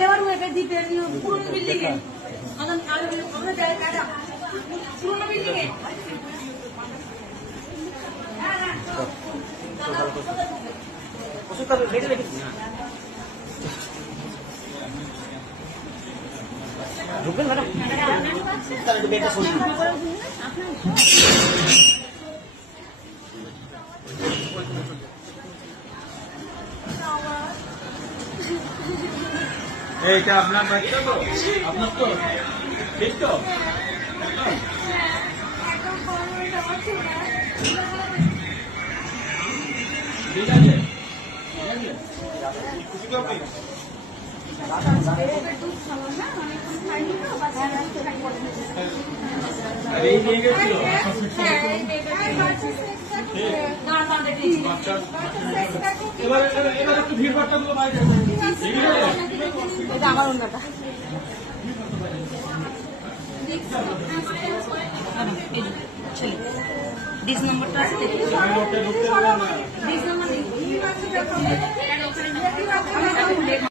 labour রুমে দিতে পুরনো বিল্ডিং এ পুরনো বিল্ডিং এ ঢুকবেন ম্যাডাম তাহলে বেটা শুনুন এইটা আপনার বাচ্চা তো আপনার তো ঠিক তো ঠিক আছে এই নিয়ে গেছিল এবার একটু ভিড় ভাট্টা গুলো বাইরে আমার অন্যটা ডিস নম্বরটা আছে ডিস নম্বর